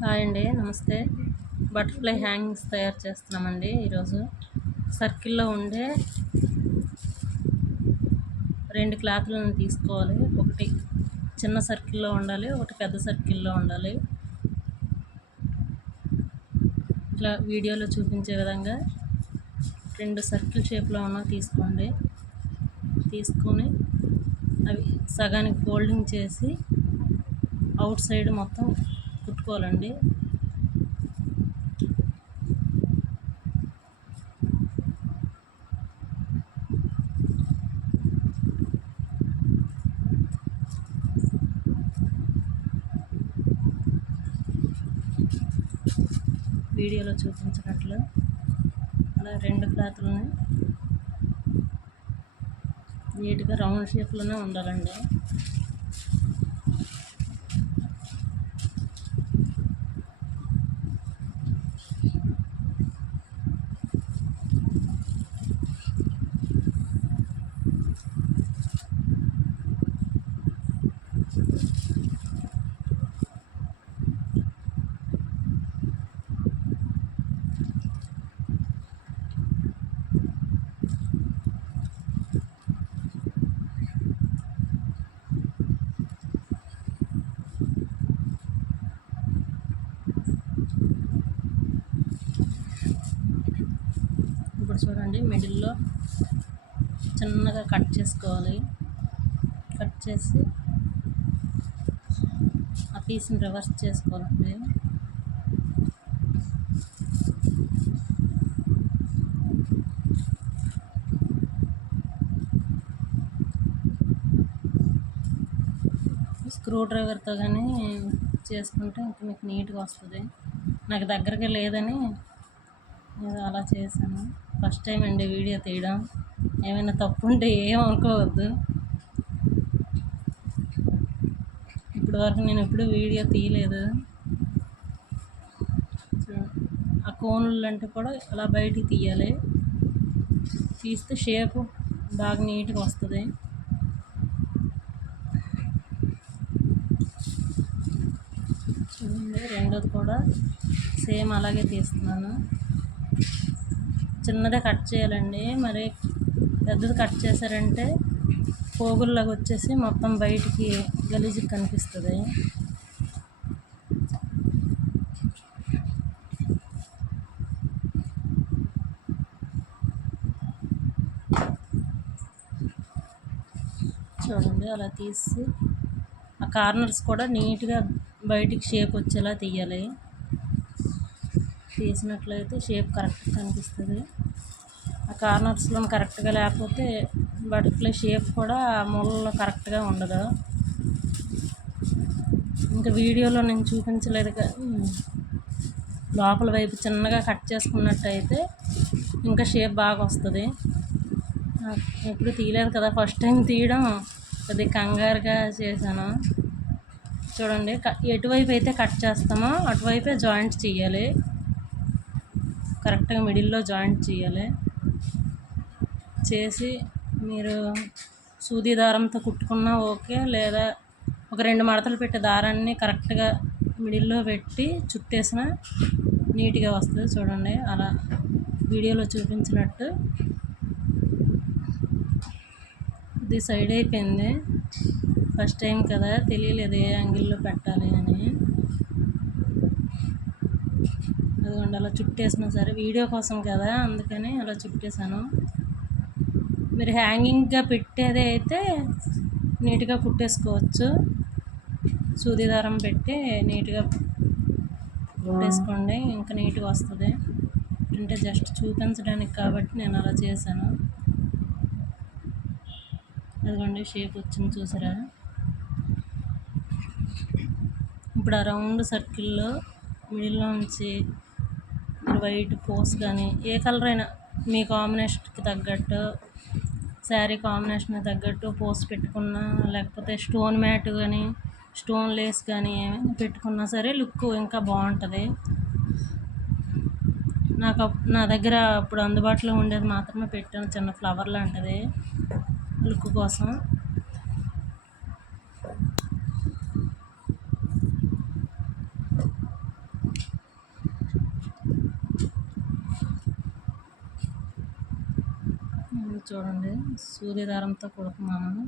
Hi అండి, నమస్తే. Butterfly hangings తయారు చేస్తున్నామండి. ఈరోజు సర్కిల్లో ఉండే 2 క్లాత్లను తీసుకోవాలి. ఒకటి చిన్న సర్కిల్లో ఉండాలి, ఒకటి పెద్ద సర్కిల్లో ఉండాలి. ఇట్లా వీడియోలో చూపించే విధంగా 2 సర్కిల్ షేప్లో ఉన్న తీసుకోండి. తీసుకొని అవి సగానికి ఫోల్డింగ్ చేసి అవుట్ సైడ్ మొత్తం కుట్టుకోవాలండి. వీడియోలో చూపించినట్లు అలా 2 క్లాత్లని నీట్గా రౌండ్ షేప్లోనే ఉండాలండి. ఇప్పుడు చూడండి, మిడిల్లో చిన్నగా కట్ చేసుకోవాలి. కట్ చేసి ఆ పీస్ని రివర్స్ చేసుకోవాలండి. స్క్రూ డ్రైవర్తో కానీ చేసుకుంటే ఇంకా మీకు నీట్గా వస్తుంది. నాకు దగ్గరగా లేదని నేను అలా చేశాను. ఫస్ట్ టైం అండి వీడియో తీయడం. ఏమైనా తప్పు ఉంటే ఏమనుకోవద్దు. ఇప్పటి వరకు నేను ఎప్పుడు వీడియో తీయలేదు. ఆ కోన్లు అంటే కూడా అలా బయటికి తీయాలి. తీస్తే షేపు బాగా నీట్గా వస్తుంది. చూడండి, రెండోది కూడా సేమ్ అలాగే తీస్తున్నాను. చిన్నదే కట్ చేయాలండి, మరి పెద్దది కట్ చేశారంటే పోగుల్లాగా వచ్చేసి మొత్తం బయటికి గలీజ్గా కనిపిస్తుంది. చూడండి, అలా తీసి ఆ కార్నర్స్ కూడా నీట్గా బయటికి షేప్ వచ్చేలా తీయాలి. తీసినట్లయితే షేప్ కరెక్ట్గా కనిపిస్తుంది. ఆ కార్నర్స్లో కరెక్ట్గా లేకపోతే బటర్ఫ్లై షేప్ కూడా మూలలో కరెక్ట్గా ఉండదు. ఇంకా వీడియోలో నేను చూపించలేదు కానీ లోపల వైపు చిన్నగా కట్ చేసుకున్నట్టయితే ఇంకా షేప్ బాగా వస్తుంది. ఎప్పుడు తీయలేదు కదా, ఫస్ట్ టైం తీయడం అది కంగారుగా చేశాను. చూడండి, ఎటువైపు అయితే కట్ చేస్తామో అటువైపే జాయింట్ చేయాలి. కరెక్ట్గా మిడిల్లో జాయింట్ చేయాలి. చేసి మీరు సూది దారంతో కుట్టుకున్నా ఓకే, లేదా ఒక 2 మడతలు పెట్టే దారాన్ని కరెక్ట్గా మిడిల్లో పెట్టి చుట్టేసిన నీట్గా వస్తుంది. చూడండి, అలా వీడియోలో చూపించినట్టు. ఇది సైడ్ అయిపోయింది. ఫస్ట్ టైం కదా, తెలియలేదు ఏ యాంగిల్లో పెట్టాలి అని. అదిగోండి, అలా చుట్టేసినా సరే వీడియో కోసం కదా, అందుకని అలా చుట్టేసాను. మీరు హ్యాంగింగ్గా పెట్టేది అయితే నీట్గా కుట్టేసుకోవచ్చు. సూది దారం పెట్టి నీట్గా కుట్టేసుకోండి, ఇంకా నీట్గా వస్తుంది. అంటే జస్ట్ చూపించడానికి కాబట్టి నేను అలా చేశాను. అదిగోండి, షేప్ వచ్చింది చూసారా. ఇప్పుడు ఆ రౌండ్ సర్కిల్లో మిడిల్లో నుంచి మీరు వైట్ పోస్ కానీ ఏ కలర్ అయినా మీ కాంబినేషన్కి తగ్గట్టు, శారీ కాంబినేషన్కి తగ్గట్టు పోస్ పెట్టుకున్నా, లేకపోతే స్టోన్ మ్యాట్ కానీ స్టోన్ లేస్ కానీ ఏమైనా పెట్టుకున్నా సరే లుక్ ఇంకా బాగుంటుంది. నా దగ్గర అప్పుడు అందుబాటులో ఉండేది మాత్రమే పెట్టాను, చిన్న ఫ్లవర్ లాంటిది లుక్ కోసం. చూడండి, సూది దారంతో కుడుతున్నాను.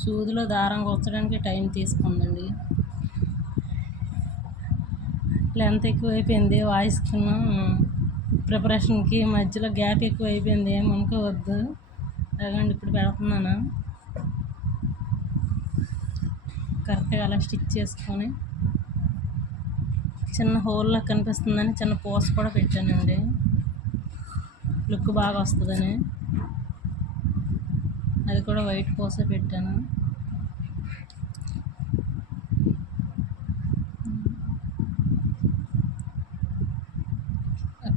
సూదిలో దారం కూర్చడానికి టైం తీసుకుందండి. లెంత్ ఎక్కువైపోయింది వాయిస్ ప్రిపరేషన్కి మధ్యలో గ్యాప్ ఎక్కువైపోయింది, ఏమనుకోవద్దు. అదండి ఇప్పుడు పెడుతున్నాను. కరెక్ట్గా అలా స్టిచ్ చేసుకొని చిన్న హోల్లో కనిపిస్తుందని చిన్న పోస్ కూడా పెట్టానండి, లుక్ బాగా వస్తుందని. అది కూడా వైట్ పోసే పెట్టాను.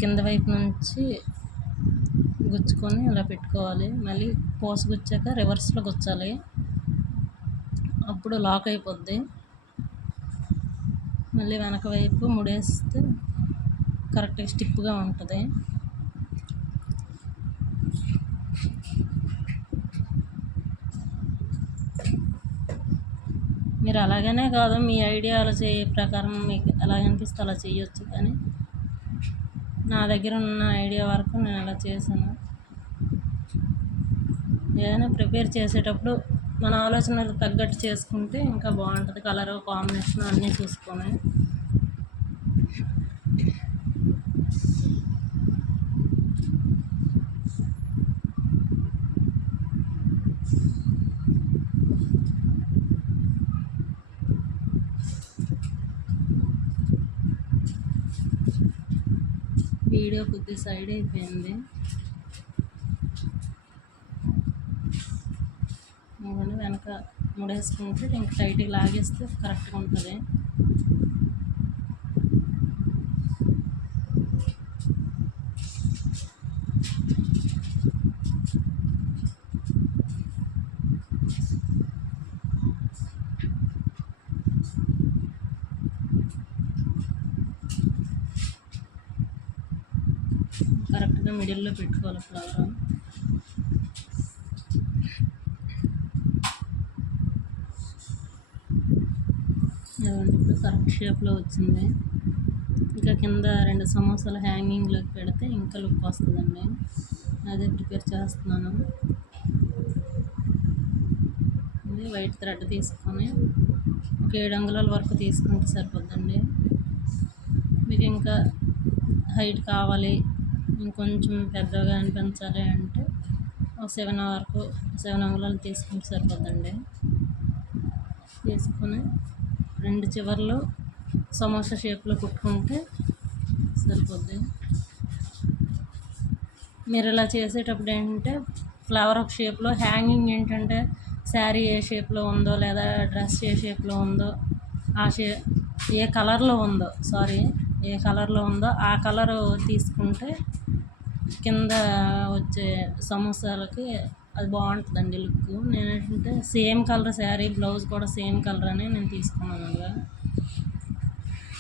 కింద వైపు నుంచి గుచ్చుకొని అలా పెట్టుకోవాలి. మళ్ళీ పోసు గుచ్చాక రివర్స్లో గుచ్చాలి, అప్పుడు లాక్ అయిపోద్ది. మళ్ళీ వెనక వైపు ముడేస్తే కరెక్ట్గా స్టిప్గా ఉంటుంది. మీరు అలాగనే కాదు, మీ ఐడియాలజీ ప్రకారం మీకు ఎలా అనిపిస్తే అలా చేయొచ్చు, కానీ నా దగ్గర ఉన్న ఐడియా వరకు నేను అలా చేశాను. ఏదైనా ప్రిపేర్ చేసేటప్పుడు మన ఆలోచనలకు తగ్గట్టు చేసుకుంటే ఇంకా బాగుంటుంది. కలర్ కాంబినేషన్ అన్నీ చూసుకొని. వీడియో కొద్ది సైడ్ అయిపోయింది, వెనక ముడేసుకుంటే ఇంక టైట్గా లాగేస్తే కరెక్ట్గా ఉంటుంది. కరెక్ట్గా మిడిల్లో పెట్టుకోవాలి ఫ్లవర్. ఇప్పుడు కరెక్ట్ షేప్లో వచ్చింది. ఇంకా కింద 2 సమోసాలు హ్యాంగింగ్లోకి పెడితే ఇంకా లుక్ వస్తుందండి. అదే ప్రిపేర్ చేస్తున్నాను. వైట్ థ్రెడ్ తీసుకొని ఒక 7 అంగుళాల వరకు తీసుకుంటే సరిపోద్దండి. మీకు ఇంకా హైట్ కావాలి, ఇంకొంచెం పెద్దగా అనిపించాలి అంటే ఒక 7 అంగుళాలు తీసుకుంటే సరిపోద్దండి. తీసుకొని 2 చివర్లు సమోసా షేప్లో కుట్టుకుంటే సరిపోద్ది. మీరు ఇలా చేసేటప్పుడు ఏంటంటే ఫ్లవర్ ఒక షేప్లో, హ్యాంగింగ్ ఏంటంటే శారీ ఏ షేప్లో ఉందో లేదా డ్రెస్ ఏ షేప్లో ఉందో ఏ కలర్లో ఉందో ఆ కలరు తీసుకుంటే కింద వచ్చే సమోసాలకి అది బాగుంటుందండి లుక్. నేనేంటంటే సేమ్ కలర్ శారీ బ్లౌజ్ కూడా సేమ్ కలర్ అని నేను తీసుకున్నాను. అలా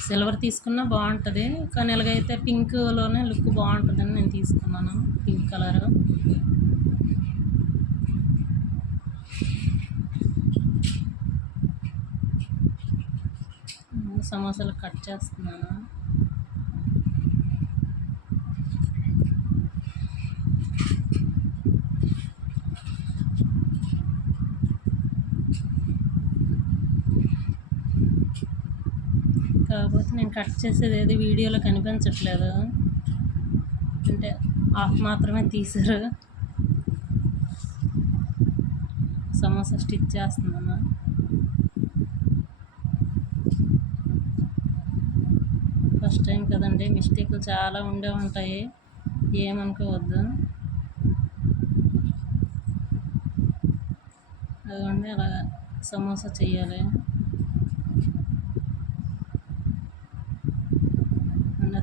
సిల్వర్ తీసుకున్నా బాగుంటుంది, కానీ ఇలాగైతే పింక్లోనే లుక్ బాగుంటుందని నేను తీసుకున్నాను, పింక్ కలర్. సమోసాలు కట్ చేస్తున్నాను. కాకపోతే నేను కట్ చేసేది ఏది వీడియోలో కనిపించట్లేదు, అంటే హాఫ్ మాత్రమే తీసారు. సమోసా స్టిచ్ చేస్తున్నాను. ఫస్ట్ టైం కదండి, మిస్టేక్లు చాలా ఉండే ఉంటాయి, ఏమనుకోవద్దు. అదిగోండి అలా సమోసా చేయాలి.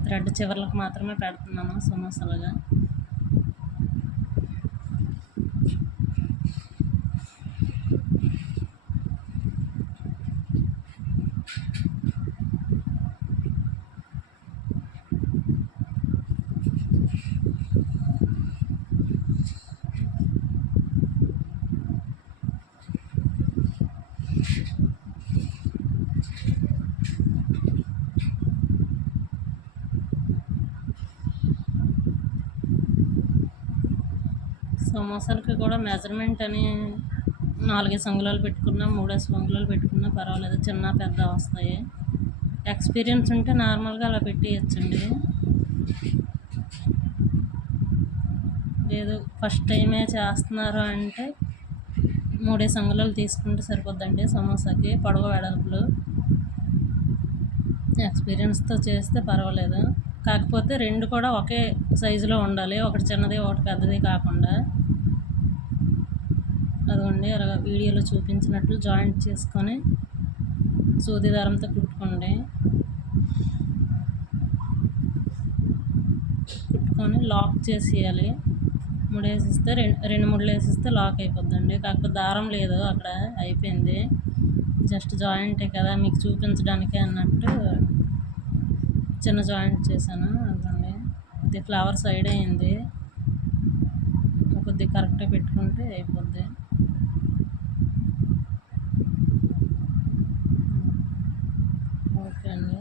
థ్రెడ్ చివర్లకు మాత్రమే పెడుతున్నాను సమోసాలుగా. సమోసాలకి కూడా మెజర్మెంట్ అని 4 అంగుళాలు పెట్టుకున్నా, 3 అంగుళాలు పెట్టుకున్నా పర్వాలేదు, చిన్న పెద్ద వస్తాయి. ఎక్స్పీరియన్స్ ఉంటే నార్మల్గా అలా పెట్టేయచ్చండి. లేదు ఫస్ట్ టైమే చేస్తున్నారు అంటే 3 అంగుళాలు తీసుకుంటే సరిపోద్దండి సమోసాకి, పొడవు వెడల్పులు. ఎక్స్పీరియన్స్తో చేస్తే పర్వాలేదు. కాకపోతే 2 కూడా ఒకే సైజులో ఉండాలి, ఒకటి చిన్నది ఒకటి పెద్దది కాకుండా. అదిగోండి అలా వీడియోలో చూపించినట్లు జాయింట్ చేసుకొని సూది దారంతో కుట్టుకోండి. కుట్టుకొని లాక్ చేసేయాలి. ముడేసిస్తే 2 ముళ్ళు వేసిస్తే లాక్ అయిపోద్దండి. కాకపోతే దారం లేదు అక్కడ, అయిపోయింది. జస్ట్ జాయింటే కదా మీకు చూపించడానికే అన్నట్టు చిన్న జాయింట్ చేశాను. అదండి ఇది ఫ్లవర్ సైడ్ అయింది, కొద్దిగా కరెక్ట్గా పెట్టుకుంటే అయిపోద్ది. ఓకే అండి,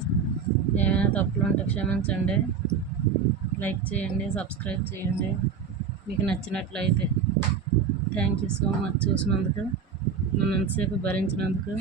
ఏమైనా తప్పులు ఉంటే క్షమించండి. లైక్ చేయండి, సబ్స్క్రైబ్ చేయండి మీకు నచ్చినట్లయితే. థ్యాంక్ యూ సో మచ్ చూసినందుకు, నన్ను ఎంతసేపు భరించినందుకు.